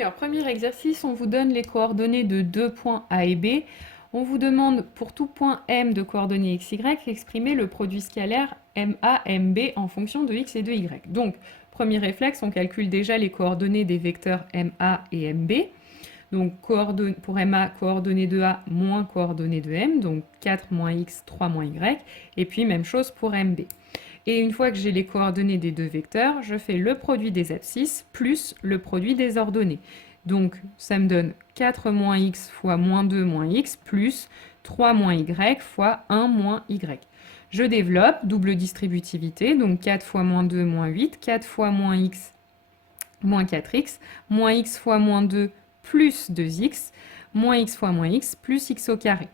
Alors, premier exercice, on vous donne les coordonnées de deux points A et B. On vous demande pour tout point M de coordonnées x, y, exprimer le produit scalaire MA, MB en fonction de x et de y. Donc, premier réflexe, on calcule déjà les coordonnées des vecteurs MA et MB. Donc, pour MA, coordonnées de A moins coordonnées de M, donc 4 moins x, 3 moins y. Et puis, même chose pour MB. Et une fois que j'ai les coordonnées des deux vecteurs, je fais le produit des abscisses plus le produit des ordonnées. Donc ça me donne 4 moins x fois moins 2 moins x plus 3 moins y fois 1 moins y. Je développe, double distributivité, donc 4 fois moins 2 moins 8, 4 fois moins x moins 4x, moins x fois moins 2 plus 2x, moins x fois moins x plus x au carré.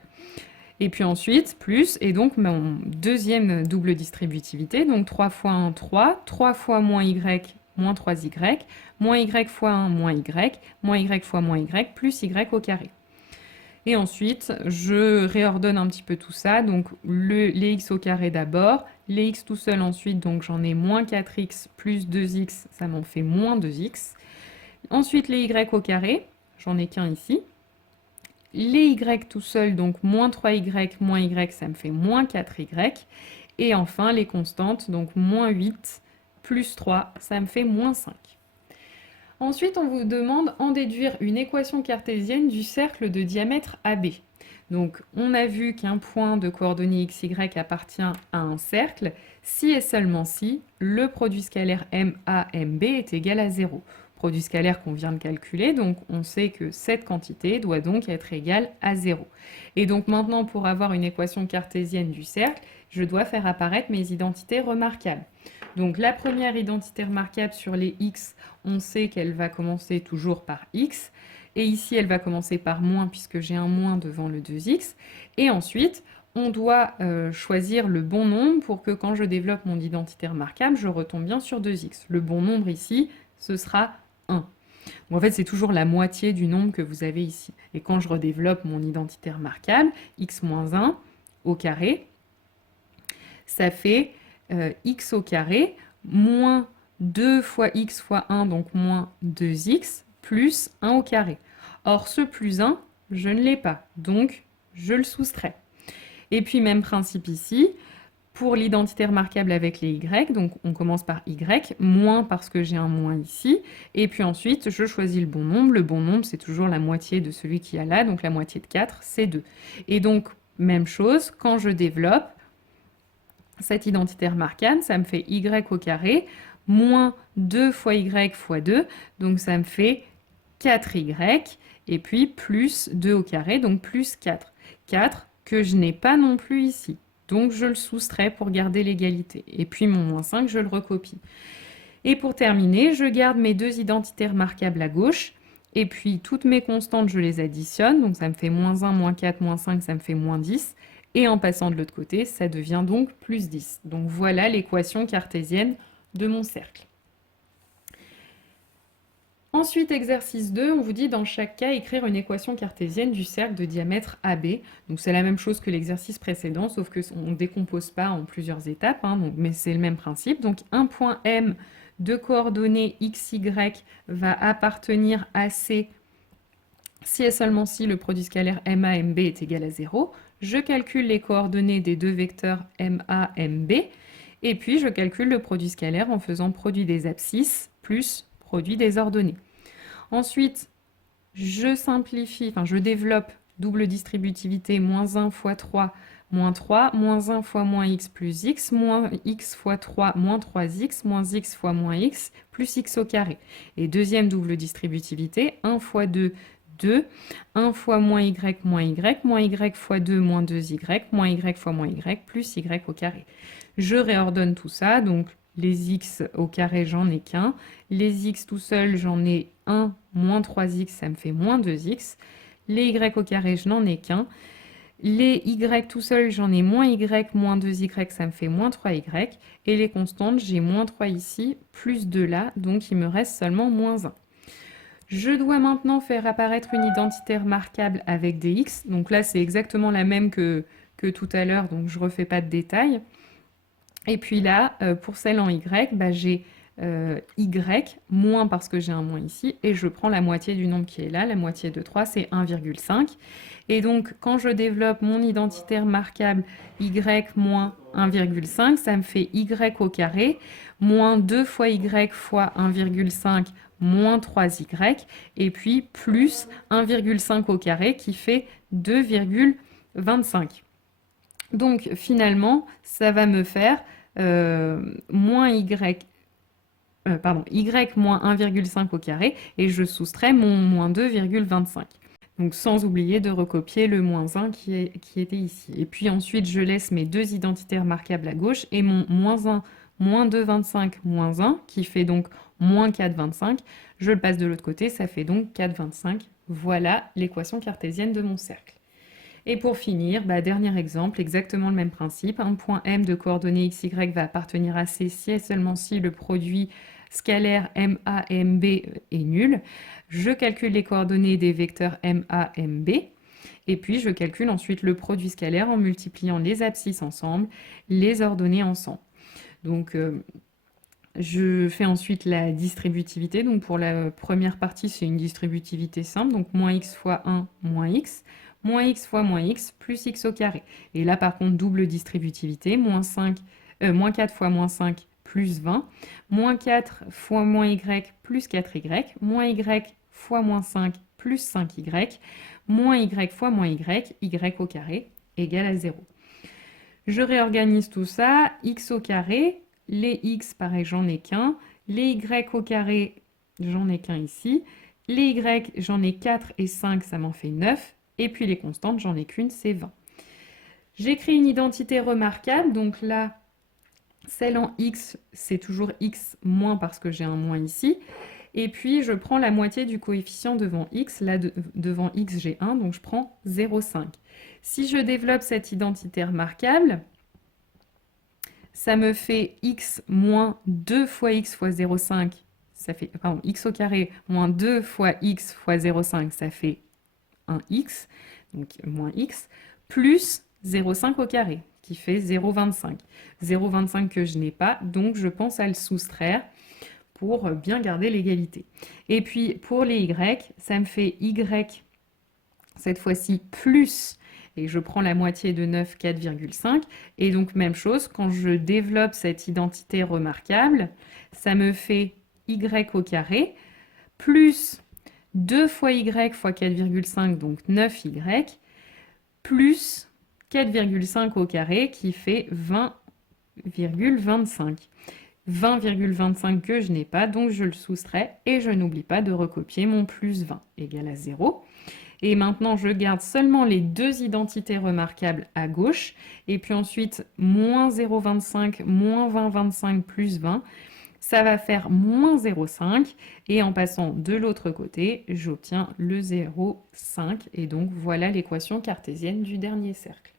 Et puis ensuite, plus, et donc mon deuxième double distributivité, donc 3 fois 1, 3, 3 fois moins y, moins 3y, moins y fois 1, moins y fois moins y, plus y au carré. Et ensuite, je réordonne un petit peu tout ça, donc les x au carré d'abord, les x tout seul ensuite, donc j'en ai moins 4x plus 2x, ça m'en fait moins 2x. Ensuite, les y au carré, j'en ai qu'un ici. Les y tout seul, donc moins 3y, moins y, ça me fait moins 4y. Et enfin, les constantes, donc moins 8 plus 3, ça me fait moins 5. Ensuite, on vous demande en déduire une équation cartésienne du cercle de diamètre AB. Donc, on a vu qu'un point de coordonnées x, y appartient à un cercle si et seulement si le produit scalaire MA, MB est égal à 0. Produit scalaire qu'on vient de calculer, donc on sait que cette quantité doit donc être égale à 0. Et donc maintenant, pour avoir une équation cartésienne du cercle, je dois faire apparaître mes identités remarquables. Donc la première identité remarquable sur les x, on sait qu'elle va commencer toujours par x. Et ici, elle va commencer par moins puisque j'ai un moins devant le 2x. Et ensuite, on doit choisir le bon nombre pour que quand je développe mon identité remarquable, je retombe bien sur 2x. Le bon nombre ici, ce sera 1. Bon, en fait, c'est toujours la moitié du nombre que vous avez ici. Et quand je redéveloppe mon identité remarquable, x moins 1 au carré, ça fait x au carré moins 2 fois x fois 1, donc moins 2x, plus 1 au carré. Or, ce plus 1, je ne l'ai pas, donc je le soustrais. Et puis, même principe ici, pour l'identité remarquable avec les y, donc on commence par y, moins parce que j'ai un moins ici, et puis ensuite, je choisis le bon nombre. Le bon nombre, c'est toujours la moitié de celui qui a là, donc la moitié de 4, c'est 2. Et donc, même chose, quand je développe, cette identité remarquable, ça me fait y au carré, moins 2 fois y fois 2, donc ça me fait 4y, et puis plus 2 au carré, donc plus 4. 4 que je n'ai pas non plus ici. Donc je le soustrais pour garder l'égalité. Et puis mon moins 5, je le recopie. Et pour terminer, je garde mes deux identités remarquables à gauche. Et puis toutes mes constantes, je les additionne. Donc ça me fait moins 1, moins 4, moins 5, ça me fait moins 10. Et en passant de l'autre côté, ça devient donc plus 10. Donc voilà l'équation cartésienne de mon cercle. Ensuite, exercice 2, on vous dit dans chaque cas écrire une équation cartésienne du cercle de diamètre AB. Donc c'est la même chose que l'exercice précédent, sauf qu'on ne décompose pas en plusieurs étapes, mais c'est le même principe. Donc un point M de coordonnées x, y va appartenir à C si et seulement si le produit scalaire MA, MB est égal à 0. Je calcule les coordonnées des deux vecteurs MA, MB, et puis je calcule le produit scalaire en faisant produit des abscisses plus produit des ordonnées. Ensuite, je simplifie, je développe double distributivité, moins 1 fois 3, moins 3, moins 1 fois moins x plus x, moins x fois 3, moins 3x, moins x fois moins x, plus x au carré. Et deuxième double distributivité, 1 fois 2, 2, 1 fois moins y, moins y fois 2, moins 2y, moins y fois moins y, plus y au carré. Je réordonne tout ça, donc les x au carré, j'en ai qu'un. Les x tout seul, j'en ai 1, moins 3x, ça me fait moins 2x. Les y au carré, je n'en ai qu'un. Les y tout seul, j'en ai moins y, moins 2y, ça me fait moins 3y. Et les constantes, j'ai moins 3 ici, plus 2 là, donc il me reste seulement moins 1. Je dois maintenant faire apparaître une identité remarquable avec des x. Donc là, c'est exactement la même que tout à l'heure, donc je ne refais pas de détails. Et puis là, pour celle en y, j'ai y, moins parce que j'ai un moins ici, et je prends la moitié du nombre qui est là, la moitié de 3, c'est 1,5. Et donc, quand je développe mon identité remarquable y moins 1,5, ça me fait y au carré, moins 2 fois y fois 1,5, moins 3y, et puis plus 1,5 au carré qui fait 2,25. Donc finalement, ça va me faire moins y moins 1,5 au carré, et je soustrais mon moins 2,25. Donc sans oublier de recopier le moins 1 qui était ici. Et puis ensuite, je laisse mes deux identités remarquables à gauche, et mon moins 1, moins 2,25, moins 1, qui fait donc moins 4,25, je le passe de l'autre côté, ça fait donc 4,25. Voilà l'équation cartésienne de mon cercle. Et pour finir, dernier exemple, exactement le même principe. Un point M de coordonnées x, y va appartenir à C si et seulement si le produit scalaire MA, MB est nul. Je calcule les coordonnées des vecteurs MA, MB. Et puis, je calcule ensuite le produit scalaire en multipliant les abscisses ensemble, les ordonnées ensemble. Donc, je fais ensuite la distributivité. Donc, pour la première partie, c'est une distributivité simple. Donc, moins x fois 1, moins x. Moins x fois moins x plus x au carré. Et là, par contre, double distributivité. Moins 4 fois moins 5 plus 20. Moins 4 fois moins y plus 4y. Moins y fois moins 5 plus 5y. Moins y fois moins y au carré égale à 0. Je réorganise tout ça. X au carré. Les x, pareil, j'en ai qu'un. Les y au carré, j'en ai qu'un ici. Les y, j'en ai 4 et 5, ça m'en fait 9. Et puis les constantes, j'en ai qu'une, c'est 20. J'écris une identité remarquable. Donc là, celle en x, c'est toujours x moins parce que j'ai un moins ici. Et puis, je prends la moitié du coefficient devant x. Là, devant x, j'ai 1, donc je prends 0,5. Si je développe cette identité remarquable, ça me fait x moins 2 fois x fois 0,5. Ça fait, pardon, x au carré moins 2 fois x fois 0,5, ça fait 1x, donc moins x, plus 0,5 au carré, qui fait 0,25. 0,25 que je n'ai pas, donc je pense à le soustraire pour bien garder l'égalité. Et puis pour les y, ça me fait y, cette fois-ci, plus, et je prends la moitié de 9, 4,5. Et donc même chose, quand je développe cette identité remarquable, ça me fait y au carré, plus 2 fois y fois 4,5, donc 9y, plus 4,5 au carré, qui fait 20,25. 20,25 que je n'ai pas, donc je le soustrais, et je n'oublie pas de recopier mon plus 20 égale à 0. Et maintenant, je garde seulement les deux identités remarquables à gauche, et puis ensuite, moins 0,25, moins 20,25 plus 20, ça va faire moins 0,5, et en passant de l'autre côté, j'obtiens le 0,5, et donc voilà l'équation cartésienne du dernier cercle.